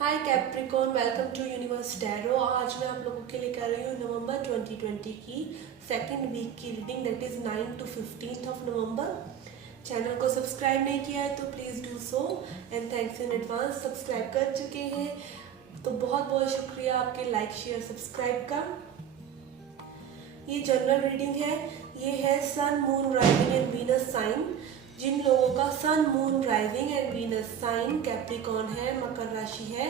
Hi Capricorn, welcome to Universe Tarot. आज मैं आप लोगों के लिए कर रही हूँ नवंबर 2020 की सेकंड वीक की reading, that is 9 to 15 of November. Channel को सब्सक्राइब नहीं किया है तो please do so and thanks in advance. Subscribe कर चुके हैं तो बहुत बहुत शुक्रिया आपके लाइक शेयर सब्सक्राइब का। ये जनरल रीडिंग है। ये है sun moon rising and Venus sign. जिन लोगों का sun moon rising and Venus sign Capricorn है, मकर राशि है,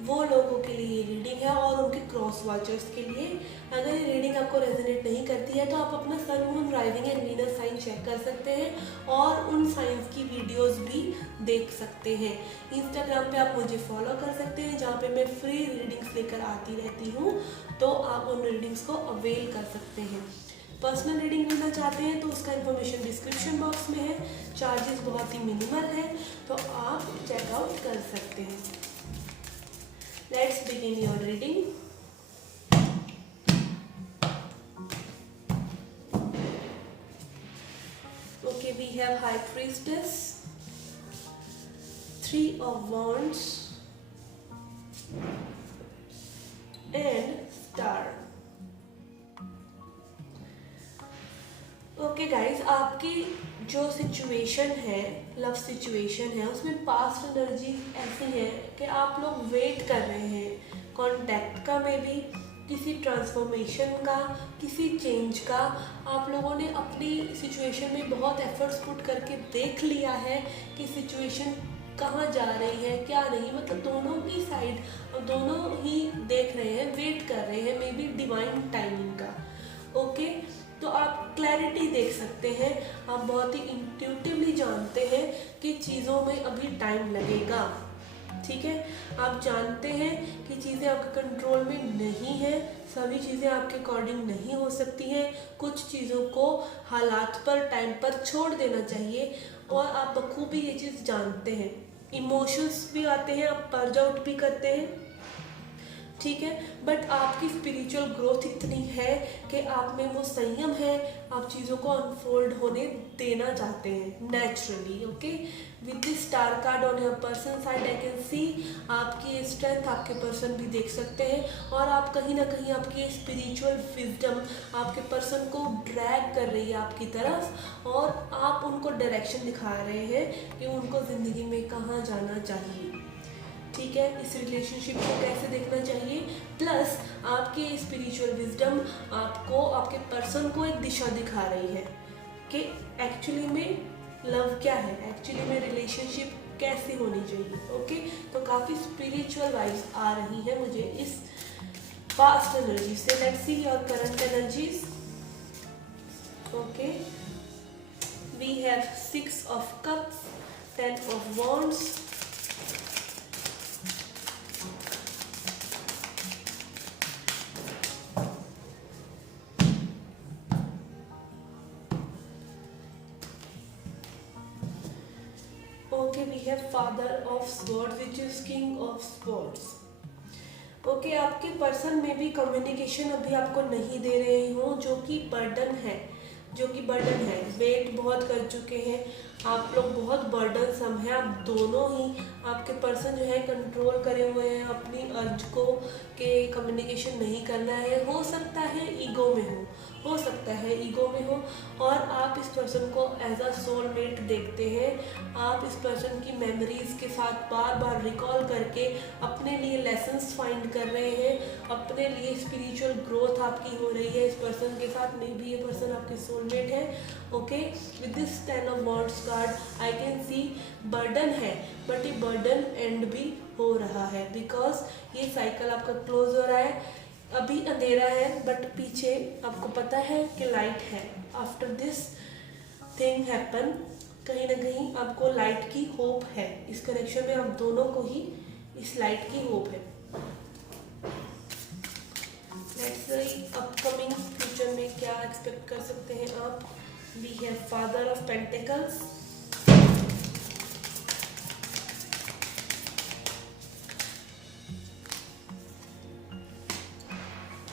वो लोगों के लिए ये रीडिंग है और उनके क्रॉस वॉचर्स के लिए। अगर ये रीडिंग आपको रेजोनेट नहीं करती है तो आप अपना sun moon rising and Venus sign check कर सकते हैं और उन साइंस की वीडियोस भी देख सकते हैं। इंस्टाग्राम पे आप मुझे फॉलो कर सकते हैं जहाँ पे मैं फ्री रीडिंग्स लेकर आती रहती हूँ, तो आप उन रीडिंग्स को अवेल कर सकते हैं। पर्सनल रीडिंग लेना चाहते हैं तो उसका इन्फॉर्मेशन डिस्क्रिप्शन बॉक्स में है। चार्जेस बहुत ही मिनिमल है तो आप चेकआउट कर सकते हैं। Let's begin your reading. Okay, we have high priestess, 3 of wands and star। Okay guys, आपकी जो सिचुएशन है, लव सिचुएशन है, उसमें पास्ट एनर्जी ऐसी है कि आप लोग वेट कर रहे हैं कॉन्टैक्ट का, मे बी किसी ट्रांसफॉर्मेशन का, किसी चेंज का। आप लोगों ने अपनी सिचुएशन में बहुत एफर्ट्स पुट करके देख लिया है कि सिचुएशन कहाँ जा रही है, क्या नहीं, मतलब दोनों की साइड, दोनों ही देख रहे हैं, वेट कर रहे हैं मे बी डिवाइन टाइमिंग का। ओके, तो आप क्लैरिटी देख सकते हैं, आप बहुत ही इंट्यूटिवली जानते हैं कि चीज़ों में अभी टाइम लगेगा। ठीक है, आप जानते हैं कि चीज़ें आपके कंट्रोल में नहीं है, सभी चीज़ें आपके अकॉर्डिंग नहीं हो सकती हैं। कुछ चीज़ों को हालात पर, टाइम पर छोड़ देना चाहिए और आप बखूबी ये चीज़ जानते हैं। इमोशंस भी आते हैं, आप पर्ज आउट भी करते हैं, ठीक है, बट आपकी स्पिरिचुअल ग्रोथ इतनी है कि आप में वो संयम है, आप चीज़ों को अनफोल्ड होने देना चाहते हैं naturally. Okay, with this star card on your person side I can सी आपकी स्ट्रेंथ आपके पर्सन भी देख सकते हैं और आप कहीं ना कहीं आपकी स्पिरिचुअल विजडम आपके पर्सन को ड्रैग कर रही है आपकी तरफ और आप उनको डायरेक्शन दिखा रहे हैं कि उनको ज़िंदगी में कहाँ जाना चाहिए। ठीक है, इस रिलेशनशिप को कैसे देखना चाहिए, प्लस आपकी स्पिरिचुअल विजडम आपको, आपके पर्सन को एक दिशा दिखा रही है कि एक्चुअली में लव क्या है, एक्चुअली में रिलेशनशिप कैसे होनी चाहिए। ओके, तो काफ़ी स्पिरिचुअल वाइब्स आ रही है मुझे इस पास्ट एनर्जी से। Let's see your current energies. Okay, we have 6 of cups, 10 of wands, okay, we have father of swords which is king of swords। Okay, आपके पर्सन में भी कम्युनिकेशन अभी आपको नहीं दे रहे हो, जो कि बर्डन है, वेट बहुत कर चुके हैं आप लोग, बहुत बर्डन सम है। आप दोनों ही, आपके पर्सन जो है कंट्रोल करे हुए हैं अपनी अर्ज को कि कम्युनिकेशन नहीं करना है। हो सकता है ईगो में हो सकता है ईगो में हो और आप इस पर्सन को एज अ सोलमेट देखते हैं। आप इस पर्सन की मेमोरीज के साथ बार बार रिकॉल करके अपने लिए लेसन्स फाइंड कर रहे हैं, अपने लिए स्पिरिचुअल ग्रोथ आपकी हो रही है इस पर्सन के साथ। मे बी ये पर्सन आपके सोलमेट है। Okay, with this 10 of wands card I can C burden है, बट ये बर्डन एंड भी हो रहा है बिकॉज ये साइकिल आपका क्लोज हो रहा है। अभी अंधेरा है बट पीछे आपको पता है कि लाइट है। आफ्टर दिस थिंग हैपन, कहीं ना कहीं आपको लाइट की होप है। इस कनेक्शन में आप दोनों को ही इस लाइट की होप है। लेट्स सी अपकमिंग फ्यूचर में क्या एक्सपेक्ट कर सकते हैं आप। We have father of pentacles,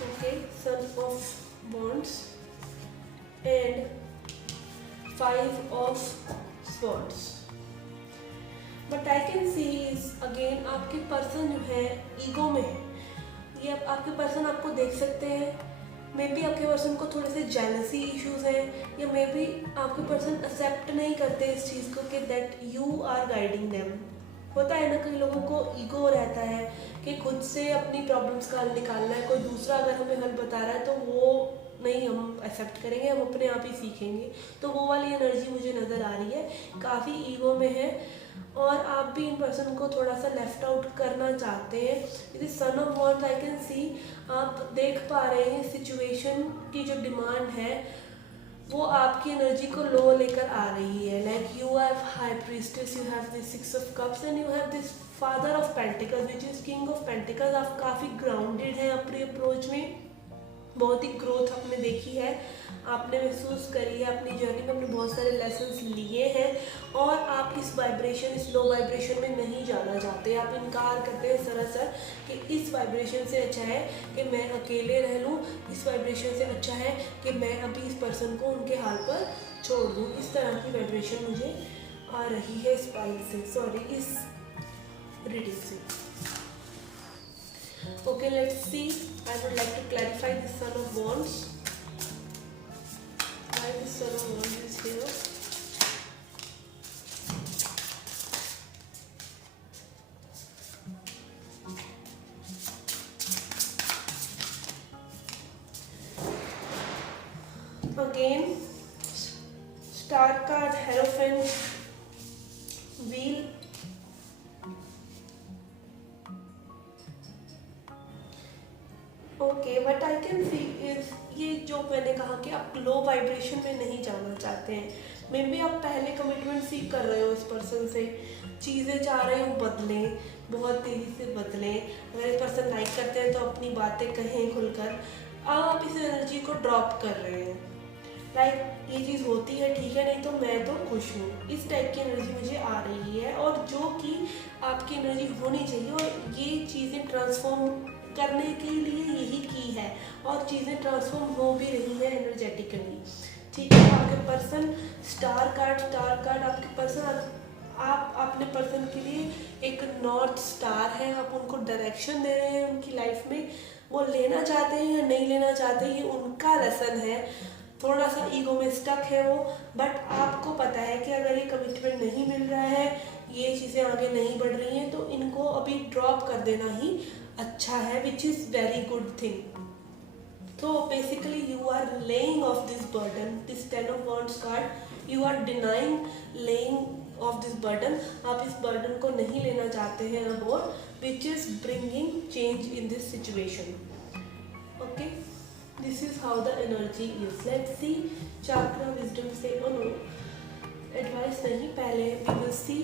okay, son of wands and 5 of swords। But I can see is again आपके पर्सन जो है ईगो में है। ये आपके पर्सन आपको देख सकते हैं, मे बी आपके पर्सन को थोड़े से जेलसी इश्यूज हैं, या मे बी आपके पर्सन एक्सेप्ट नहीं करते इस चीज़ को कि that you are guiding them. होता है ना, कई लोगों को ईगो रहता है कि खुद से अपनी प्रॉब्लम्स का हल निकालना है, कोई दूसरा अगर हमें हल बता रहा है तो वो नहीं हम एक्सेप्ट करेंगे, हम अपने आप ही सीखेंगे। तो वो वाली एनर्जी मुझे नज़र आ रही है, काफ़ी ईगो में है और आप भी इन पर्सन को थोड़ा सा लेफ्ट आउट करना चाहते हैं। यदि son of wands I can सी, आप देख पा रहे हैं सिचुएशन की जो डिमांड है वो आपकी एनर्जी को लो लेकर आ रही है। Like you have high priestess, you have this 6 of cups and you have this father of pentacles which is king of pentacles. आप काफ़ी ग्राउंडेड हैं अपनी अप्रोच में, बहुत ही ग्रोथ आपने देखी है, आपने महसूस करी है अपनी जर्नी में, आपने बहुत सारे लेसन्स लिए हैं और आप इस वाइब्रेशन, इस लो वाइब्रेशन में नहीं जाना चाहते। आप इनकार करते हैं सरासर कि इस वाइब्रेशन से अच्छा है कि मैं अकेले रह लूँ, इस वाइब्रेशन से अच्छा है कि मैं अभी इस पर्सन को उनके हाल पर छोड़ दूँ। इस तरह की वाइब्रेशन मुझे आ रही है इस पाइल से, सॉरी इस रीडिंग से। Okay, let's see. I would like to clarify the Son of Wands. Why the Son of Wands is here? Again, Star card, Hierophant, Wheel. Okay, but I can see is, ये जो मैंने कहा कि आप low vibration में नहीं जाना चाहते हैं, मे बी आप पहले कमिटमेंट सीख कर रहे हो इस पर्सन से, चीज़ें चाह रहे हो बदलें, बहुत तेज़ी से बदलें। अगर इस पर्सन लाइक करते हैं तो अपनी बातें कहें खुलकर। आप इस एनर्जी को ड्रॉप कर रहे हैं, लाइक ये चीज़ होती है ठीक है, नहीं तो मैं तो खुश हूँ, इस टाइप की एनर्जी मुझे आ रही है। और जो कि आपकी एनर्जी होनी चाहिए, और ये चीज़ें ट्रांसफॉर्म करने के लिए यही की है और चीज़ें ट्रांसफॉर्म हो भी रही हैं एनर्जेटिकली। ठीक है, आपके पर्सन, स्टार कार्ड आपके पर्सन, आप अपने पर्सन के लिए एक नॉर्थ स्टार है, आप उनको डायरेक्शन दे रहे हैं उनकी लाइफ में। वो लेना चाहते हैं या नहीं लेना चाहते, ये उनका लेसन है। थोड़ा सा ईगो में स्टक है वो, बट आपको पता है कि अगर ये कमिटमेंट नहीं मिल रहा है, ये चीज़ें आगे नहीं बढ़ रही हैं, तो इनको अभी ड्रॉप कर देना ही अच्छा है, which is very good thing. तो basically you are laying off this burden, this 10 of wands card, you are denying laying off this burden. आप इस बर्डन को नहीं लेना चाहते हैं अब, और which is bringing change in this situation. Okay, this is how the energy is. Let's see chakra wisdom से एडवाइस नहीं, पहले we will see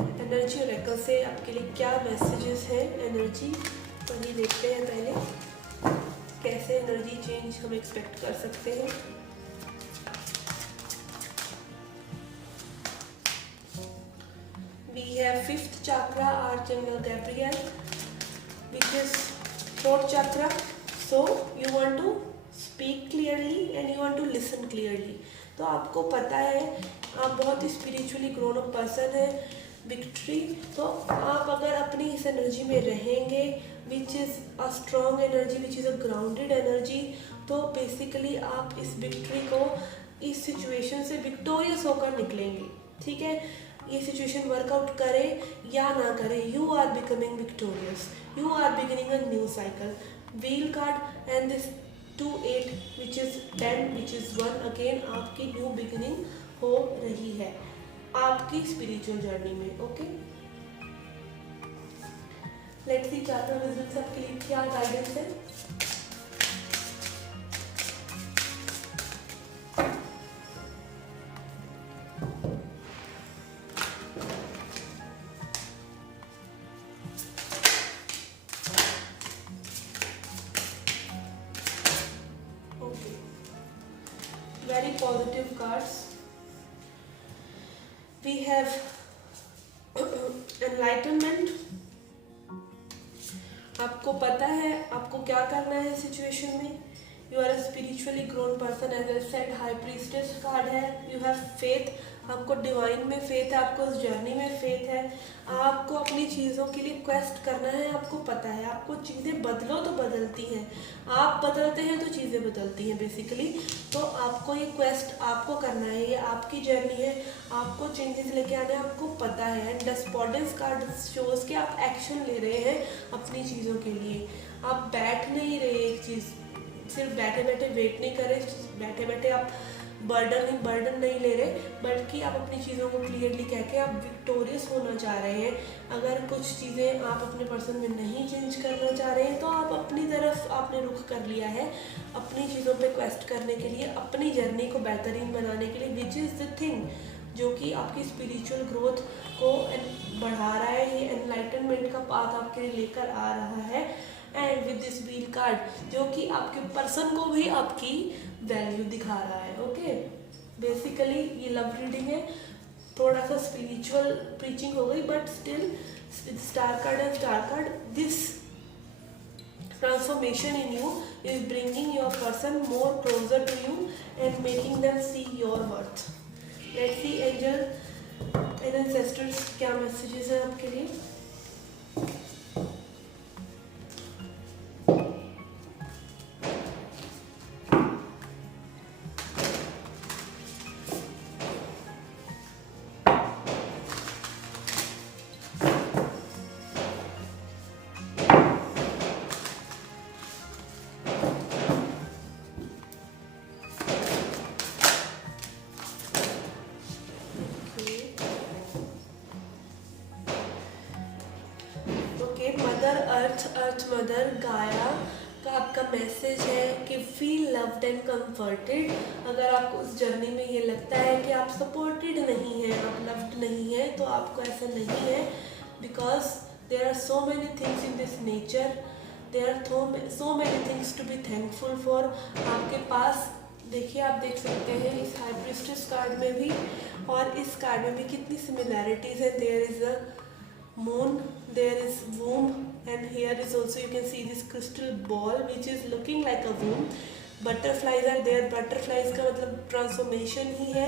energy oracle से आपके लिए क्या मैसेजेस हैं एनर्जी, तो ये देखते हैं पहले कैसे एनर्जी चेंज हम एक्सपेक्ट कर सकते हैं। We have 5th chakra, archangel Gabriel, which is throat chakra. So you want to speak clearly and you want to listen clearly. तो आपको पता है आप बहुत ही स्पिरिचुअली ग्रोन अप पर्सन है, विक्ट्री। तो आप अगर अपनी इस एनर्जी में रहेंगे, विच is a strong energy, which is a grounded energy, तो बेसिकली आप इस विक्ट्री को, इस सिचुएशन से विक्टोरियस होकर निकलेंगे। ठीक है, ये सिचुएशन वर्कआउट करे या ना करे, you are becoming victorious, you are beginning a new cycle. Wheel card and this 2-8 which is 10 which is 1, again आपकी न्यू बिगिनिंग हो रही है आपकी स्पिरिचुअल जर्नी में। Okay, let's see chakra wisdom से आपके लिए क्या गाइडेंस है। Okay, very positive cards. We have enlightenment, आपको पता है आपको क्या करना है सिचुएशन में। You are a spiritually grown person, as I said high priestess card है। यू हैव फेथ, आपको डिवाइन में फेथ है, आपको उस जर्नी में फेथ है, आपको अपनी चीज़ों के लिए क्वेस्ट करना है। आपको पता है आपको चीज़ें बदलो तो बदलती हैं, आप बदलते हैं तो चीज़ें बदलती हैं बेसिकली। तो आपको ये क्वेस्ट आपको करना है, ये आपकी जर्नी है, आपको चेंजेस लेके आने हैं, आपको पता है। एंड डेस्पोडेंस कार्ड शोज कि आप एक्शन ले रहे हैं अपनी चीज़ों के लिए। आप बैठ नहीं रहे एक चीज़, सिर्फ बैठे बैठे वेट नहीं कर रहे, बैठे बैठे आप बर्डन नहीं ले रहे, बल्कि आप अपनी चीज़ों को क्लियरली कह के आप विक्टोरियस होना चाह रहे हैं। अगर कुछ चीज़ें आप अपने पर्सन में नहीं चेंज करना चाह रहे हैं तो आप अपनी तरफ आपने रुख कर लिया है अपनी चीज़ों पे क्वेस्ट करने के लिए, अपनी जर्नी को बेहतरीन बनाने के लिए, विच इज़ द थिंग जो कि आपकी स्पिरिचुअल ग्रोथ को बढ़ा रहा है। ये एनलाइटनमेंट का पाथ आपके लिए लेकर आ रहा है। And with this wheel card जो कि आपके पर्सन को भी आपकी वैल्यू दिखा रहा है। ओके, बेसिकली ये लव रीडिंग है, थोड़ा सा स्पिरिचुअल प्रीचिंग हो गई, but still star card and star card, this transformation in you is bringing your person more closer to you and making them see your worth. Let's see angel and ancestors क्या messages हैं आपके लिए। Mother earth mother गाया का आपका message है कि feel loved and comforted. अगर आपको उस जर्नी में ये लगता है कि आप सपोर्टेड नहीं हैं, आप लव्ड नहीं हैं, तो आपको ऐसा नहीं है, because there are so many things in this nature, there are so many things to be thankful for. आपके पास देखिए, आप देख सकते हैं इस हाई प्रीस्टेस कार्ड में भी और इस कार्ड में भी कितनी सिमिलैरिटीज है। There is a moon, there is womb, and here is also you can see this crystal ball which is looking like a womb. Butterflies are there, butterflies का मतलब ट्रांसफॉर्मेशन ही है।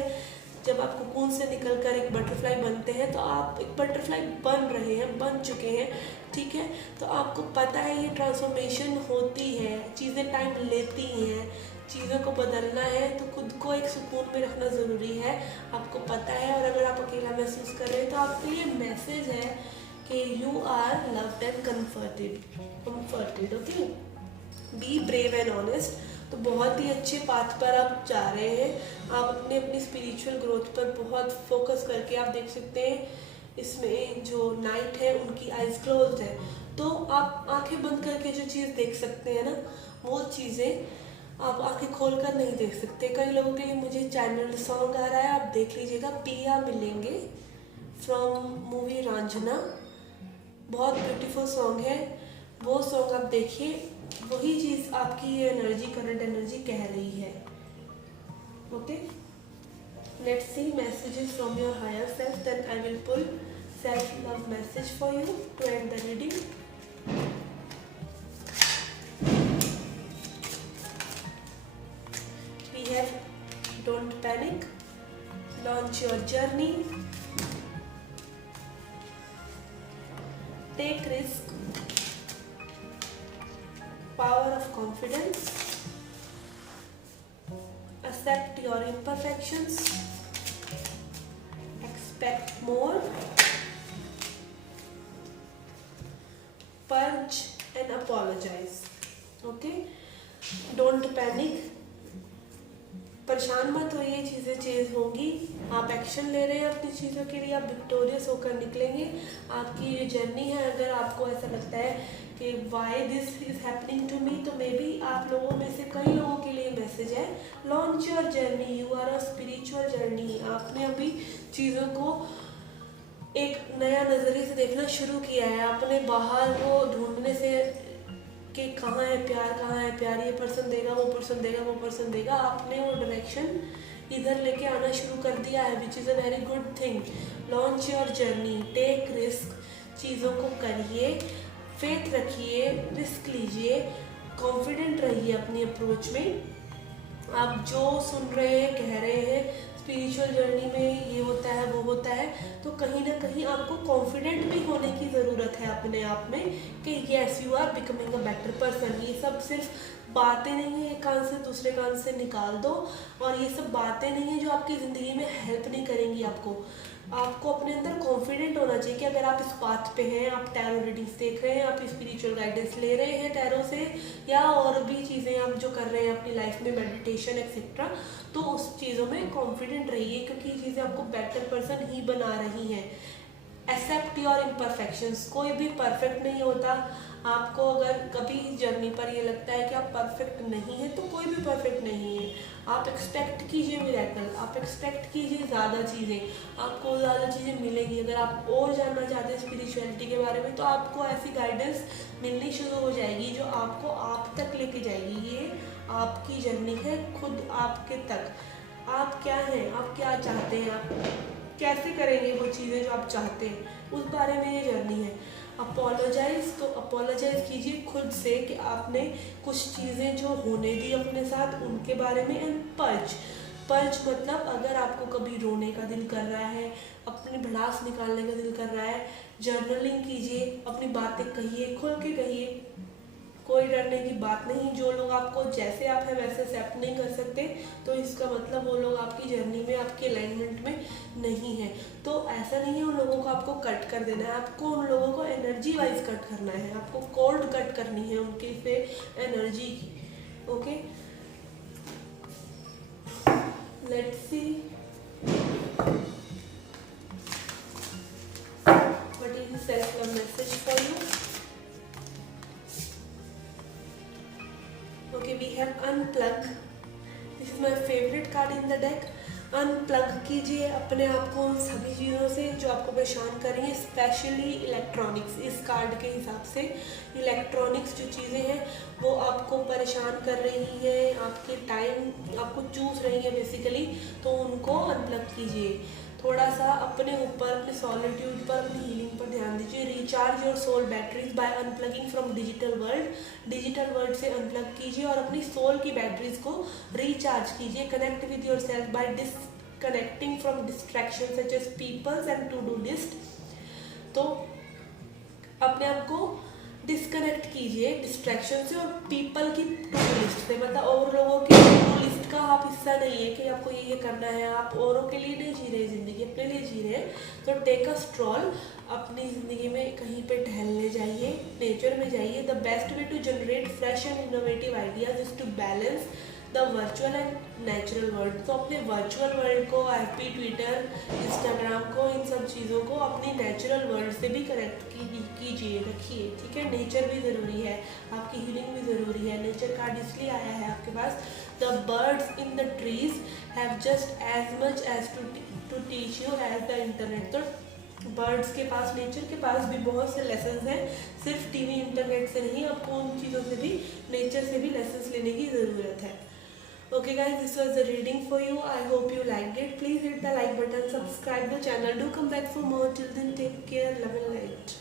जब आप कोकून से निकलकर एक बटरफ्लाई बनते हैं तो आप एक बटरफ्लाई बन रहे हैं, बन चुके हैं, ठीक है। तो आपको पता है ये ट्रांसफॉर्मेशन होती है, चीज़ें टाइम लेती हैं, चीज़ों को बदलना है तो खुद को एक सुकून में रखना ज़रूरी है, आपको पता है। और अगर आप अकेला महसूस कर रहे हैं तो आपके लिए मैसेज है कि you are loved and comforted. Okay, be brave and honest. तो बहुत ही अच्छे पाथ पर आप जा रहे हैं, आप अपनी स्पिरिचुअल ग्रोथ पर बहुत फोकस करके, आप देख सकते हैं इसमें जो नाइट है उनकी आइज क्लोज्ड है, तो आप आंखें बंद करके जो चीज़ देख सकते हैं ना, वो चीज़ें आप आंखें खोल कर नहीं देख सकते। कई लोगों के लिए मुझे चैनल सॉन्ग आ रहा है, आप देख लीजिएगा, पिया मिलेंगे फ्रॉम मूवी रांझना, बहुत ब्यूटीफुल सॉन्ग है, वो सॉन्ग आप देखिए, वही चीज़ आपकी ये एनर्जी, करंट एनर्जी कह रही है। Okay, let's see messages from your higher self, then I will pull self love message for you to end the reading. Don't panic, launch your journey, take risk, power of confidence, accept your imperfections, expect more, purge and apologize. Okay, don't panic, परेशान मत होइए, चीज़ें change होंगी, आप action ले रहे हैं अपनी चीज़ों के लिए, आप विक्टोरियस होकर निकलेंगे। आपकी ये जर्नी है, अगर आपको ऐसा लगता है कि why this is happening to me, तो मे बी आप लोगों में से कई लोगों के लिए मैसेज है, launch your journey, you are a spiritual journey. आपने अभी चीज़ों को एक नया नज़रिए से देखना शुरू किया है, आपने बाहर को ढूंढने से कि कहाँ है प्यार, ये पर्सन देगा, वो पर्सन देगा, वो पर्सन देगा, आपने वो डायरेक्शन इधर लेके आना शुरू कर दिया है, which is a very good thing. Launch your journey, take risk, चीज़ों को करिए, फेथ रखिए, रिस्क लीजिए, कॉन्फिडेंट रहिए अपनी अप्रोच में। आप जो सुन रहे हैं, कह रहे हैं, स्पिरिचुअल जर्नी में ये होता है वो होता है, तो कहीं ना कहीं आपको कॉन्फिडेंट भी होने की ज़रूरत है अपने आप में कि yes you are becoming a better person. ये सब सिर्फ बातें नहीं है, एक कान से दूसरे कान से निकाल दो, और ये सब बातें नहीं है जो आपकी ज़िंदगी में हेल्प नहीं करेंगी आपको अपने अंदर कॉन्फिडेंट होना चाहिए कि अगर आप इस पाथ पे हैं, आप टैरो रीडिंग्स देख रहे हैं, आप स्पिरिचुअल गाइडेंस ले रहे हैं टैरो से, या और भी चीज़ें आप जो कर रहे हैं अपनी लाइफ में, मेडिटेशन एक्सेट्रा, तो उस चीज़ों में कॉन्फिडेंट रहिए, क्योंकि ये चीज़ें आपको बेटर पर्सन ही बना रही हैं। एक्सेप्ट योर इम्परफेक्शंस, कोई भी परफेक्ट नहीं होता। आपको अगर कभी जर्नी पर ये लगता है कि आप परफेक्ट नहीं है, तो कोई भी परफेक्ट नहीं है। आप एक्सपेक्ट कीजिए मिरेकल, आप एक्सपेक्ट कीजिए ज़्यादा चीज़ें, आपको ज़्यादा चीज़ें मिलेंगी। अगर आप और जानना चाहते हैं स्पिरिचुअलिटी के बारे में, तो आपको ऐसी गाइडेंस मिलनी शुरू हो जाएगी जो आपको आप तक लेके जाएगी। ये आपकी जर्नी है, खुद आपके तक। आप क्या हैं, आप क्या चाहते हैं, आप कैसे करेंगे वो चीज़ें जो आप चाहते हैं, उस बारे में ये जर्नी है। अपोलोजाइज, तो अपोलोजाइज कीजिए खुद से कि आपने कुछ चीज़ें जो होने दी अपने साथ उनके बारे में। एंड पर्च, पर्च मतलब अगर आपको कभी रोने का दिल कर रहा है, अपनी भड़ास निकालने का दिल कर रहा है, जर्नलिंग कीजिए, अपनी बातें कहिए, खुल के कहिए, कोई डरने की बात नहीं। जो लोग आपको जैसे आप हैं वैसे एक्सेप्ट नहीं कर सकते, तो इसका मतलब वो लोग आपकी जर्नी में, आपके अलाइनमेंट में नहीं है। तो ऐसा नहीं है उन लोगों को आपको कट कर देना है, आपको उन लोगों को एनर्जी वाइज कट करना है, आपको कोल्ड कट करनी है उनकी से एनर्जी की। Okay, let's see what is the self love message for you. Okay, we have unplug. This is my favorite card in the deck. Unplug कीजिए अपने आप को उन सभी चीज़ों से जो आपको परेशान कर रही हैं, स्पेशली इलेक्ट्रॉनिक्स। इस कार्ड के हिसाब से इलेक्ट्रॉनिक्स जो चीज़ें हैं वो आपको परेशान कर रही हैं, आपके टाइम आपको चूस रही हैं बेसिकली, तो उनको अनप्लग कीजिए। थोड़ा सा अपने ऊपर, अपने सॉलिट्यूड पर, अपनी हीलिंग पर ध्यान दीजिए। Recharge your soul batteries by unplugging from digital world. Digital world से अनप्लग कीजिए और अपनी सोल की बैटरीज को रिचार्ज कीजिए। Connect with yourself by disconnecting from distraction such as peoples and to do list. तो अपने आप को डिस्कनेक्ट कीजिए डिस्ट्रैक्शन से और पीपल की टू डू लिस्ट से, मतलब और लोगों की टू डू लिस्ट का आप हिस्सा नहीं है कि आपको ये करना है। आप औरों के लिए नहीं जी रहे ज़िंदगी, अपने लिए जी रहे हैं। तो टेक अ स्ट्रॉल, अपनी ज़िंदगी में कहीं पे टहलने जाइए, नेचर में जाइए। The best way to generate fresh and innovative ideas is to balance the virtual and natural world. तो अपने वर्चुअल वर्ल्ड को, एफबी, ट्विटर, इंस्टाग्राम को, इन सब चीज़ों को अपनी नेचुरल वर्ल्ड से भी कनेक्ट कीजिए, रखिए, ठीक है। नेचर भी ज़रूरी है, आपकी हीलिंग भी ज़रूरी है। नेचर कार्ड इसलिए आया है आपके पास। The birds in the trees have just as much as to teach you as the internet. तो बर्ड्स के पास, नेचर के पास भी बहुत से लेसन्स हैं, सिर्फ टीवी इंटरनेट से नहीं, आपको उन चीज़ों से भी, नेचर से भी लेसन्स लेने की ज़रूरत है। Okay guys, this was the reading for you. I hope you liked it. Please hit the like button, subscribe the channel, do come back for more. Till then, take care, love and light.